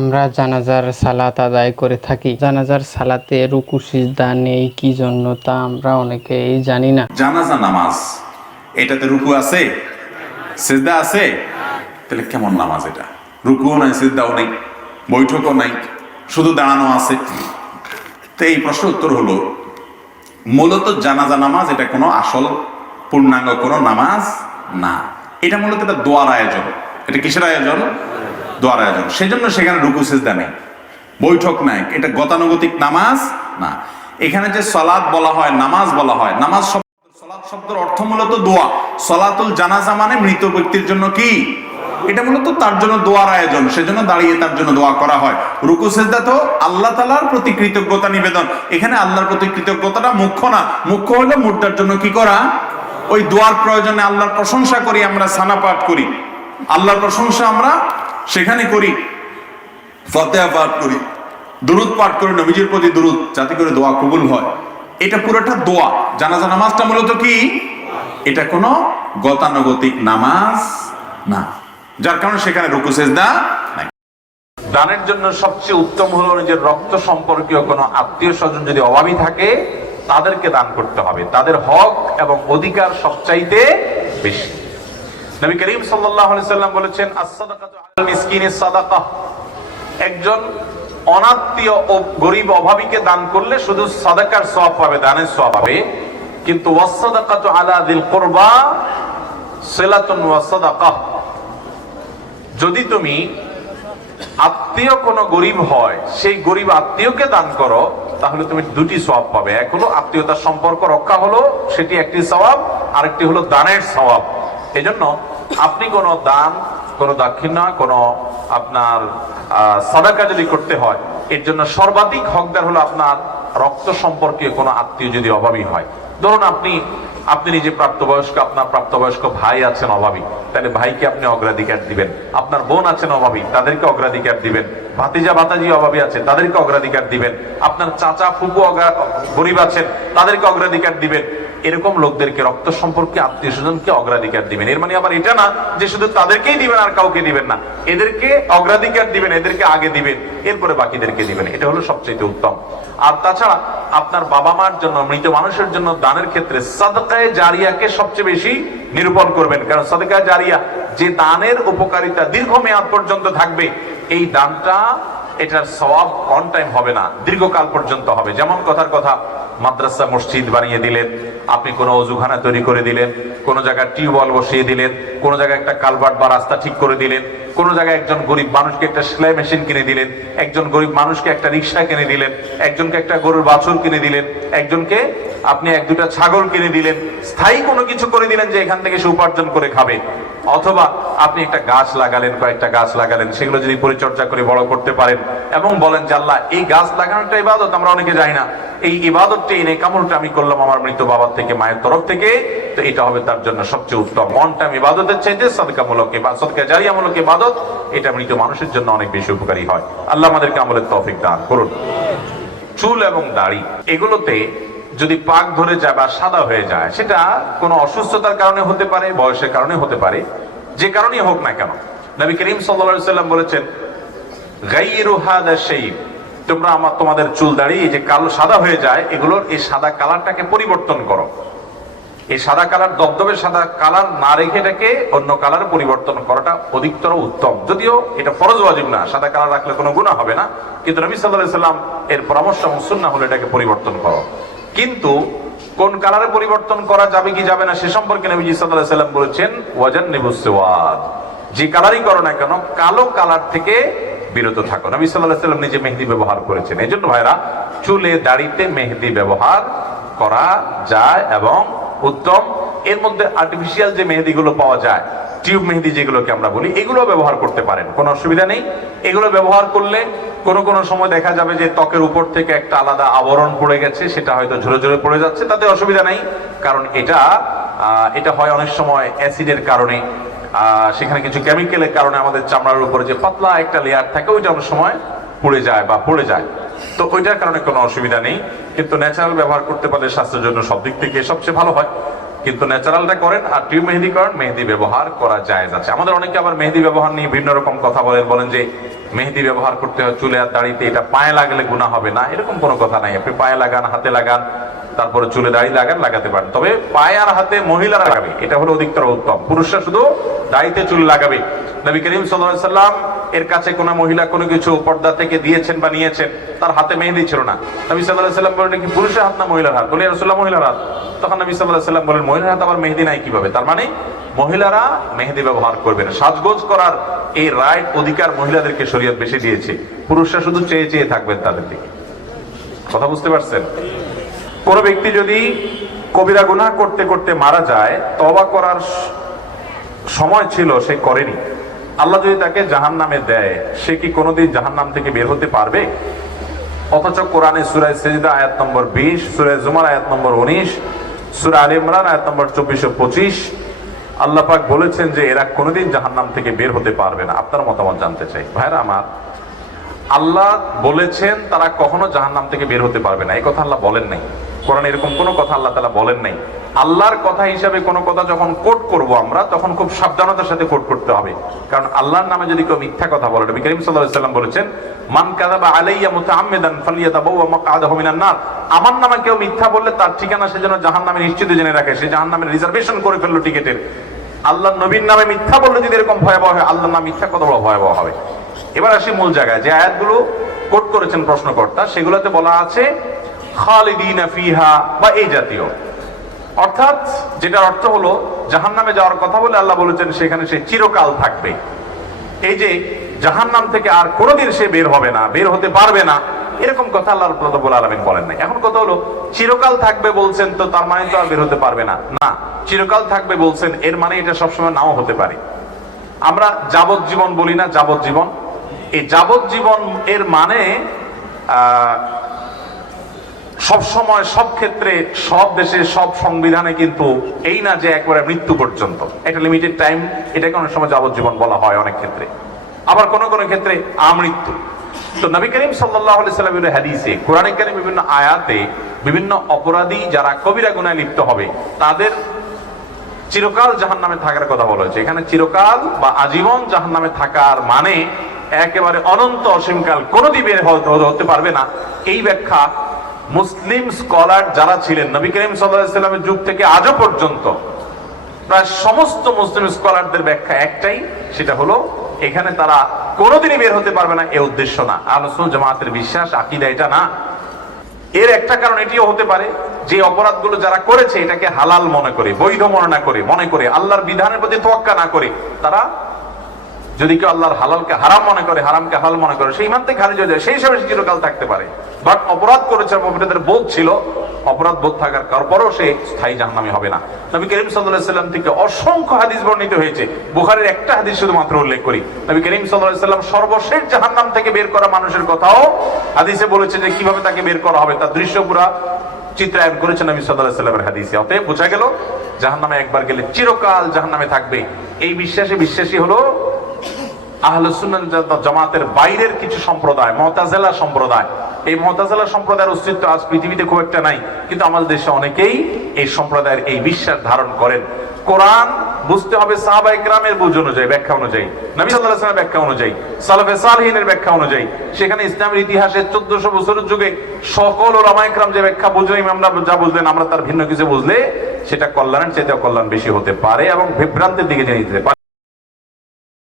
আমরা জানাজার সালাত আদায় করে থাকি। জানাজার সালাতে রুকু, সিজদা নেই, কি জন্য তা আমরা অনেকেই জানি না। জানাজা নামাজ, এটাতে রুকু আছে? সিজদা আছে? তাহলে কেমন নামাজ এটা? রুকুও নাই, সিজদাও নেই, বৈঠকও নাই, শুধু দাঁড়ানো আছে? তো এই প্রশ্ন উত্তর হলো, মূলত জানাজা নামাজ এটা কোনো আসল পূর্ণাঙ্গ কোনো নামাজ না। এটা মূলত একটা দোয়ার আয়োজন। এটা কিসের আয়োজন? দোয়ার আয়োজন। সেই জন্য সেখানে রুকু সিজদা নেই। বৈঠক নাই। এটা গতানুগতিক নামাজ না। এখানে যে সলাদ বলা হয়, নামাজ বলা হয়, নামাজ শব্দ সলাৎ শব্দের অর্থ মূলত দোয়া। সলাতুল জানাজা মানে মৃত ব্যক্তির জন্য কি? এটা মূলত তার জন্য দোয়ার আয়োজন। সেজন্য দাঁড়িয়ে তার জন্য দোয়া করা হয়। রুকু সেজদা তো আল্লাহ তালার প্রতি কৃতজ্ঞতা নিবেদন। এখানে আল্লাহর প্রতি কৃতজ্ঞতাটা মুখ্য না। মুখ্য হলো মুদ্রার জন্য কি করা? ওই দোয়ার প্রয়োজনে আল্লাহর প্রশংসা করি, আমরা সানা পাঠ করি। আল্লাহর প্রশংসা আমরা সেখানে করি। ফতেহা পাঠ করি। দুরুদ পাঠ করি, নবীজির প্রতি দুরুদ, যাতে করে দোয়া কবুল হয়। এটা পুরোটা দোয়া। জানাজা নামাজটা মূলত কি? এটা কোনো গতানুগতিক নামাজ না। যার কারণে সেখানে রুকু, সেজদা দানের জন্য সবচেয়ে উত্তম হলো নিজের রক্ত সম্পর্কীয় কোনো আত্মীয় স্বজন যদি অভাবী থাকে, তাদেরকে দান করতে হবে। তাদের হক এবং অধিকার সবচাইতে বেশি। নবী করিম সাল্লাল্লাহু আলাইহি সাল্লাম বলেছেন as-সাদাকাতু আলাল মিসকিনি সাদাকা। একজন অনাত্মীয় ও গরিব অভাবীকে দান করলে শুধু সাদাকার সওয়াব পাবে, দানের সওয়াব পাবে। কিন্তু ওয়াস-সাদাকাতু আলা যিল কুরবা, সিলাতুন ওয়া সাদাকাহ যদি তুমি আত্মীয় কোনো গরিব হয়, সেই গরিব আত্মীয়কে দান করো, তাহলে তুমি দুটি সওয়াব পাবে। এক হলো আত্মীয়তার সম্পর্ক রক্ষা হলো, সেটি একটি সওয়াব, আরেকটি হলো দানের সওয়াব। এজন্য আপনি কোনো দান, কোনো দাক্ষিণা, কোনো আপনার সাদাকা যদি করতে হয়, এর জন্য সর্বাধিক হকদার হলো আপনার রক্ত সম্পর্কে কোনো আত্মীয় যদি অভাবী হয়। ধরুন আপনি আপনি নিজে প্রাপ্তবয়স্ক, আপনার প্রাপ্তবয়স্ক ভাই আছেন অভাবী, তাহলে ভাইকে আপনি অগ্রাধিকার দিবেন। আপনার বোন আছেন অভাবী, তাদেরকে অগ্রাধিকার দিবেন। ভাতিজা, ভাতাজি অভাবী আছে, তাদেরকে অগ্রাধিকার দিবেন। আপনার চাচা, ফুপু গরিব আছেন, তাদেরকে অগ্রাধিকার দিবেন। এরকম লোকদেরকে, রক্ত সম্পর্কে আত্মীয় স্বজনকে অগ্রাধিকার দিবেন। এর মানে আবার এটা না যে শুধু তাদেরকেই দিবেন আর কাউকে দিবেন না। এদেরকে অগ্রাধিকার দিবেন, এদেরকে আগে দিবেন, এরপরে বাকিদেরকে দিবেন। এটা হলো সবচেয়ে উত্তম। আর তাছাড়া আপনার বাবা মার জন্য, মৃত মানুষের জন্য দানের ক্ষেত্রে সাদকায়ে জারিয়াকে সবচেয়ে বেশি নিরূপণ করবেন। কারণ সাদকায় জারিয়া যে দানের উপকারিতা দীর্ঘমেয়াদ পর্যন্ত থাকবে, এই দানটা এটার সওয়াব অন টাইম হবে না, দীর্ঘকাল পর্যন্ত হবে। যেমন কথার কথা মাদ্রাসা মসজিদ বানিয়ে দিলেন, আপনি কোনো অজুখানা তৈরি করে দিলেন, কোনো জায়গায় টিউবওয়েল বসিয়ে দিলেন, কোনো জায়গায় একটা কালভার্ট বা রাস্তা ঠিক করে দিলেন কোন জায়গায় একজন গরিব মানুষকে একটা সেলাই মেশিন কিনে দিলেন, একজন গরিব মানুষকে একটা রিক্সা কিনে দিলেন, একজনকে একটা গরুর বাছুর কিনে দিলেন, একজনকে আপনি এক দুটা ছাগল কিনে দিলেন, স্থায়ী কোনো কিছু করে দিলেন যে এখান থেকে সে উপার্জন করে খাবে। অথবা আপনি একটা গাছ লাগালেন, কয়েকটা গাছ লাগালেন, সেগুলো যদি পরিচর্যা করে বড় করতে পারেন এবং বলেন যে এই গাছ লাগানোটা ইবাদত আমরা অনেকে যাই না। এই ইবাদতটা, এই নেকামলটা আমি করলাম আমার মৃত বাবার থেকে, মায়ের তরফ থেকে। তো এটা হবে তার জন্য সবচেয়ে উত্তম। অন টাইম ইবাদতের চাইতে সদকামূলক ইবা- সদকা জারিয়ামূলক ইবাদত এটা মৃত মানুষের জন্য অনেক বেশি উপকারী হয়। আল্লাহ আমাদেরকে আমলের তৌফিক দান করুন। চুল এবং দাড়ি, এগুলোতে যদি পাক ধরে যায় বা সাদা হয়ে যায়, সেটা কোনো অসুস্থতার কারণে হতে পারে, বয়সের কারণে হতে পারে, যে কারণেই হোক না কেন। নবী করিম সাল্লা সাল্লাম বলেছেন তোমরা আমার তোমাদের চুল, দাড়ি, এই যে কালো সাদা হয়ে যায়, এগুলোর এই সাদা কালারটাকে পরিবর্তন করো। এই সাদা কালার, দবদবে সাদা কালার না রেখে এটাকে অন্য কালারে পরিবর্তন করাটা অধিকতর উত্তম। যদিও এটা ফরজ ওয়াজিব না, সাদা কালার রাখলে কোনো গুণা হবে না, কিন্তু নবী সাল্লাহ সাল্লাম এর পরামর্শ এবং সুন্নাহ হলো এটাকে পরিবর্তন করো। কিন্তু কোন কালারে পরিবর্তন করা যাবে কি যাবে না সে সম্পর্কে নবী সাল্লাহ সাল্লাম বলেছেন ওয়াজান নেবুসওয়াদ যে কালারই করো না কেন, কালো কালার থেকে বিরত থাকো। নবী সাল্লাহ সাল্লাম নিজে মেহেদি ব্যবহার করেছেন। এই জন্য ভাইরা চুলে দাড়িতে মেহেদি ব্যবহার করা যায় এবং উত্তম। এর মধ্যে আর্টিফিশিয়াল যে মেহেদিগুলো পাওয়া যায় টিউব মেহেদি যেগুলোকে আমরা বলি এগুলো ব্যবহার করতে পারেন, কোনো অসুবিধা নেই। এগুলো ব্যবহার করলে কোনো কোনো সময় দেখা যাবে যে ত্বকের উপর থেকে একটা আলাদা আবরণ পড়ে গেছে, সেটা হয়তো ঝরে ঝরে পড়ে যাচ্ছে, তাতে অসুবিধা নেই, কারণ এটা এটা হয় অনেক সময় অ্যাসিডের কারণে। সেখানে কিছু কেমিক্যালের কারণে আমাদের চামড়ার উপরে যে পাতলা একটা লেয়ার থাকে, ওইটা অনেক সময় পুড়ে যায় বা পড়ে যায়। তো ওইটার কারণে কোনো অসুবিধা নেই। কিন্তু ন্যাচারাল ব্যবহার করতে পারলে স্বাস্থ্যের জন্য সব দিক থেকে সবচেয়ে ভালো হয়। কিন্তু ন্যাচারালটা করেন আর টিউব মেহেদি করেন, মেহেদি ব্যবহার করা যায় আছে। আমাদের অনেকে আবার মেহেদি ব্যবহার নিয়ে ভিন্ন রকম কথা বলেন বলেন যে মেহেদি ব্যবহার করতে হয়, চুলে আর দাড়িতে, এটা পায়ে লাগলে গুণা হবে না, এরকম কোনো কথা নাই। আপনি পায়ে লাগান, হাতে লাগান, তারপরে চুলে দাড়ি লাগান, লাগাতে পারেন। তবে পায়ে আর হাতে মহিলারা লাগাবে, এটা হলো অধিকতর উত্তম। পুরুষরা শুধু দাড়িতে চুল লাগাবে। নবী করিম সাল্লাম এর কাছে কোনো মহিলা কোনো কিছু পর্দা থেকে দিয়েছেন বা নিয়েছেন, তার হাতে মেহেদি ছিল না। নবী সাল্লাল্লাহু সাল্লাম বলেন কি পুরুষের হাত না মহিলার হাত? বলি রাসূলুল্লাহ, মহিলার হাত। তখন নবী সাল্লাল্লাহু সাল্লাম বলেন, মহিলার হাত আবার মেহেদি নাই কীভাবে? তার মানে মহিলারা মেহেদি ব্যবহার করবেন। সাজগোজ করার এই রাইট অধিকার মহিলাদেরকে শরীয়ত বেশি দিয়েছে। পুরুষরা শুধু চেয়ে চেয়ে থাকবেন তাদের দিকে। কথা বুঝতে পারছেন? কোন ব্যক্তি যদি কবিরা গুনাহ করতে করতে মারা যায় তবা করার সময় ছিল, সে করেনি। আল্লাহ যদি তাকে জাহান নামে দেয়, সে কি কোনোদিন জাহান নাম থেকে বের হতে পারবে? অথচ কোরআনে সুরায় সেজদা আয়াত নম্বর বিশ সুরায় জুমার আয়াত নম্বর উনিশ, সুরা আল ইমরান আয়াত নম্বর চব্বিশ ও পঁচিশ আল্লাহ পাক বলেছেন যে এরা কোনোদিন জাহান্নাম থেকে বের হতে পারবে না। আপনার মতামত জানতে চাই। ভাইরা আমার, আল্লাহ বলেছেন তারা কখনো জাহান্নাম থেকে বের হতে পারবে না। এই কথা আল্লাহ বলেন নাই। কোরআন এরকম কোনো কথা আল্লাহ তালা বলেন নাই। আল্লাহর কথা হিসাবে কোনো কথা যখন কোট করব আমরা, তখন খুব সাবধানতার সাথে কোট করতে হবে। কারণ আল্লাহর নামে যদি কেউ মিথ্যা কথা বলে, নবী করিম সাল্লাল্লাহু সাল্লাম বলেছেন, মান কাযাবা আলাইয়া মুতাআম্মিদান ফালিয়াতাবাওয়া মাকআদাহু মিনান নার। আমার নামে কেউ মিথ্যা বললে তার ঠিকানা সে যেন জাহান্নামে নিশ্চিত জেনে রাখে, সে জাহান্নামের রিজার্ভেশন করে ফেলল টিকেটের। আল্লাহ নবীর নামে মিথ্যা বললে যদি এরকম ভয়াবহ হয়, আল্লাহর নাম মিথ্যা কত বড় ভয়াবহ হবে। এবার আসি মূল জায়গায়, যে আয়াতগুলো কোট করেছেন প্রশ্নকর্তা, সেগুলোতে বলা আছে, খালিদিনা ফিহা, বা এই জাতীয়। অর্থাৎ যেটার অর্থ হলো, জাহান্নামে যাওয়ার কথা বলে আল্লাহ বলেছেন, সেখানে সে চিরকাল থাকবে। এই যে জাহান্নাম থেকে আর কোনোদিন সে বের হবে না, বের হতে পারবে না, এরকম কথা আল্লাহ রব্বুল আলামিন বলেন না এখন কথা হলো, চিরকাল থাকবে বলছেন তো তার মানে তো আর বের হতে পারবে না। না, চিরকাল থাকবে বলছেন, এর মানে এটা সবসময় নাও হতে পারে। আমরা যাবজ্জীবন বলি না, যাবজ্জীবন। এই যাবজ্জীবন এর মানে সব সময় সব ক্ষেত্রে, সব দেশে, সব সংবিধানে কিন্তু এই না যে একবারে মৃত্যু পর্যন্ত। একটা লিমিটেড টাইম এটাকে অনেক সময় যাবজ্জীবন বলা হয় অনেক ক্ষেত্রে। আবার কোন কোন ক্ষেত্রে আমৃত্যু। তো নবী করিম সাল্লাহ সাল্লামের হাদিসে, কোরআন কারিম বিভিন্ন আয়াতে বিভিন্ন অপরাধী যারা কবিরা গুনায় লিপ্ত হবে, তাদের চিরকাল জাহান নামে থাকার কথা বলা হয়েছে। এখানে চিরকাল বা আজীবন জাহান নামে থাকার মানে একেবারে অনন্ত অসীমকাল কোনোদিন বের হতে হতে পারবে না। এই ব্যাখ্যা মুসলিম স্কলার যারা ছিলেন, নবী করিম সাল্লামের যুগ থেকে আজও পর্যন্ত প্রায় সমস্ত মুসলিম স্কলারদের ব্যাখ্যা একটাই, সেটা হলো এখানে তারা কোনোদিনই বের হতে পারবে না, এ উদ্দেশ্য না। আলোচনা জামাতের বিশ্বাস, আকিদা এটা না। এর একটা কারণ এটিও হতে পারে, যে অপরাধগুলো যারা করেছে, এটাকে হালাল মনে করে, বৈধ মনে না করে, মনে করে, আল্লাহর বিধানের প্রতি তোয়াক্কা না করে, তারা যদি কেউ আল্লাহর হালালকে হারাম মনে করে, হারামকে হালাল মনে করে, সেই ইমান থেকে খারিজ হয়ে যায়, সেই হিসাবে চিরকাল থাকতে পারে। বাট অপরাধ করেছে অপরাধের বোধ ছিল, অপরাধ বোধ থাকার পরও সে স্থায়ী জাহান্নামী হবে না। নবী করিম সাল্লাল্লাহু সাল্লাম থেকে অসংখ্য হাদিস বর্ণিত হয়েছে। বুখারীর একটা হাদিস শুধুমাত্র উল্লেখ করি। নবী করিম সাল্লাল্লাহু সাল্লাম সর্বশেষ জাহান্নাম থেকে বের করা মানুষের কথাও হাদিসে বলেছে যে কীভাবে তাকে বের করা হবে। তার দৃশ্য পুরা চিত্রায়ন করেছেন নবী আলাইহি হাদিসে। অতএব বোঝা গেল, জাহান্নামে একবার গেলে চিরকাল জাহান্নামে থাকবে। এই বিশ্বাসে বিশ্বাসী হলো জামাতের বাইরের কিছু সম্প্রদায় মতাজেলা সম্প্রদায়, এই মতাজেলা সম্প্রদায়ের অস্তিত্ব আজ পৃথিবীতে খুব একটা নাই, কিন্তু আমাদের দেশে অনেকেই এই সম্প্রদায়ের এই বিশ্বাস ধারণ করেন। কোরআন বুঝতে হবে সাহাবা ইকরামের বুঝ অনুযায়ী, ব্যাখ্যা অনুযায়ী, নবী আলাইহি ব্যাখ্যা অনুযায়ী, সালাফে সালহিনের ব্যাখ্যা অনুযায়ী। সেখানে ইসলামের ইতিহাসে চোদ্দশো বছরের যুগে সকল ওলামা ইকরাম যে ব্যাখ্যা বুঝলেন আমরা যা বুঝলেন, আমরা তার ভিন্ন কিছু বুঝলে সেটা কল্যাণের চাইতে কল্যাণ বেশি হতে পারে এবং বিভ্রান্তের দিকে যেতে পারে।